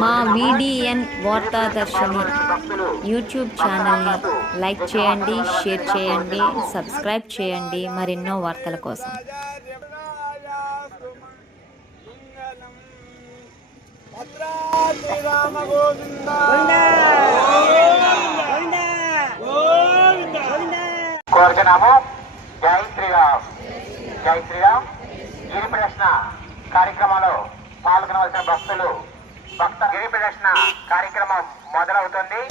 మా విడిఎన్ వార్తాదర్శిని యూట్యూబ్ ఛానల్ని లైక్ చేయండి, షేర్ చేయండి, సబ్స్క్రైబ్ చేయండి మరెన్నో వార్తల కోసం. కోరుచున్నాము. జై శ్రీరామ్, జై శ్రీరామ్. గిరి ప్రదర్శన కార్యక్రమంలో పాల్గొనవలసిన భక్త గిరి ప్రదర్శన కార్యక్రమం మొదలవుతుంది.